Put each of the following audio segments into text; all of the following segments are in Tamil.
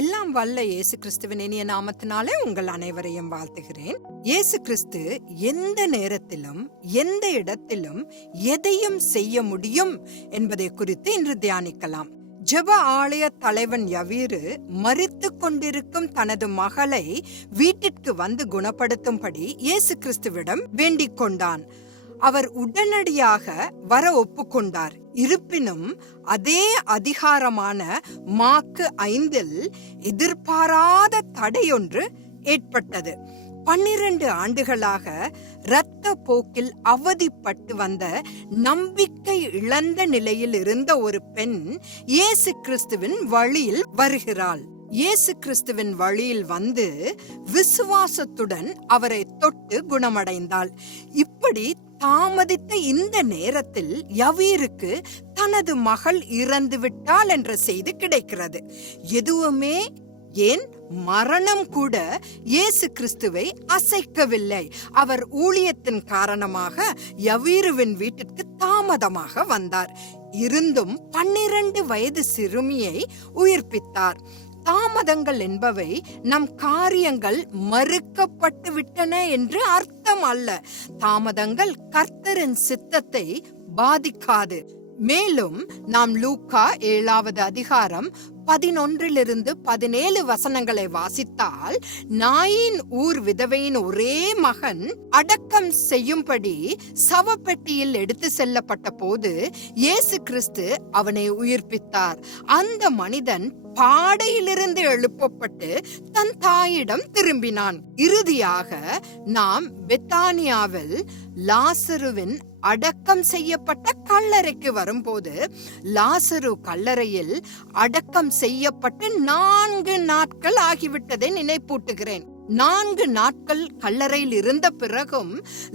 எல்லாம் வல்ல இயேசு கிறிஸ்துவின் இனிய நாமத்தினாலே உங்கள் அனைவரையும் வாழ்த்துகிறேன். இயேசு கிறிஸ்து எந்த நேரத்திலும் எந்த இடத்திலும் எதையும் செய்ய முடியும் என்பதை குறித்து இன்று தியானிக்கலாம். ஜெப ஆலய தலைவன் யவீரு மறித்து கொண்டிருக்கும் தனது மகளை வீட்டிற்கு வந்து குணப்படுத்தும்படி இயேசு கிறிஸ்துவிடம் வேண்டிக் கொண்டான். அவர் உடனடியாக வர ஒப்புக்கொண்டார் இருப்பினும் அதே அதிகாரமான மாக்கு ஐந்தில் எதிர்பாராத தடையொன்று ஏற்பட்டது. பன்னிரண்டு ஆண்டுகளாக இரத்த போக்கில் அவதிப்பட்டு வந்த நம்பிக்கை இழந்த நிலையில் இருந்த ஒரு பெண் இயேசு கிறிஸ்துவின் வழியில் வருகிறாள். இயேசு கிறிஸ்துவின் வழியில் வந்து விசுவாசத்துடன் அவரை தொட்டு குணமடைந்தாள். இப்படி தாமதித்த இந்த நேரத்தில் யவீருக்கு தனது மகள் இறந்து விட்டாள் என்ற செய்தி கிடைக்கிறது. எதுவுமே ஏன்? மரணம் கூட இயேசு கிறிஸ்துவை அசைக்கவில்லை. அவர் ஊழியத்தின் காரணமாக யவீருவின் வீட்டிற்கு தாமதமாக வந்தார். இருந்தும் பன்னிரண்டு வயது சிறுமியை உயிர்ப்பித்தார். தாமதங்கள் என்பவை நம் காரியங்கள் மறுக்கப்பட்டு விட்டன என்று அர்த்தம் அல்ல. தாமதங்கள் கர்த்தரின் சித்தத்தை பாதிக்காது. மேலும் நாம் லூக்கா ஏழாவது அதிகாரம் பதினொன்றிலிருந்து பதினேழு வசனங்களை வாசித்தால் நாயின் ஊர் விதவையின் ஒரே மகன் அடக்கம் செய்யும்படி சவப்பெட்டியில் எடுத்து செல்லப்பட்ட போது இயேசு கிறிஸ்து அவனை உயிர்ப்பித்தார். அந்த மனிதன் பாடையிலிருந்து எழுப்பப்பட்டு தன் தாயிடம் திரும்பினான். இறுதியாக நாம் பெத்தானியாவில் லாசருவின் அடக்கம் செய்யப்பட்ட கல்லறைக்கு வரும்போது லாசரு கல்லறையில் அடக்கம் செய்யப்பட்டு நான்கு நாட்கள் ஆகிவிட்டதை நினைப்பூட்டுகிறேன். நான்கு நாட்கள் கல்லறையில் இருந்த பிறகும்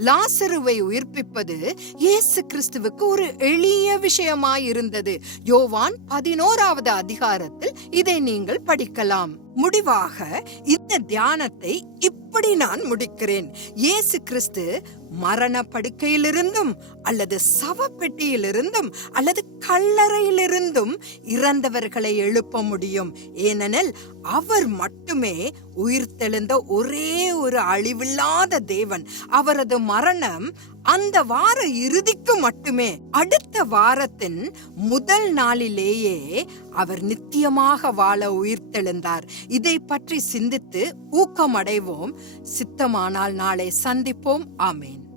லாசருவை உயிர்ப்பிப்பது இயேசு கிறிஸ்துவுக்கு ஒரு எளிய விஷயமாயிருந்தது. யோவான் பதினோராவது அதிகாரத்தில் இதை நீங்கள் படிக்கலாம். முடிவாக இந்த தியானத்தை இப்படி நான் முடிக்கிறேன். இயேசு கிறிஸ்து மரண படுக்கையிலிருந்தும் அல்லது சவப்பெட்டியிலிருந்தும் அல்லது கல்லறையிலிருந்தும் இறந்தவர்களை எழுப்ப முடியும். ஏனெனில் அவர் மட்டுமே உயிர்த்தெழுந்த ஒரே ஒரு அழிவில்லாத தேவன். அவரது மரணம் அந்த வார இறுதிக்கு மட்டுமே அடுத்த வாரத்தின் முதல் நாளிலேயே அவர் நித்தியமாக வாழ உயிர்த்தெழுந்தார். இதை பற்றி சிந்தித்து ஊக்கமடைவோம். சித்தமானால் நாளை சந்திப்போம். ஆமேன்.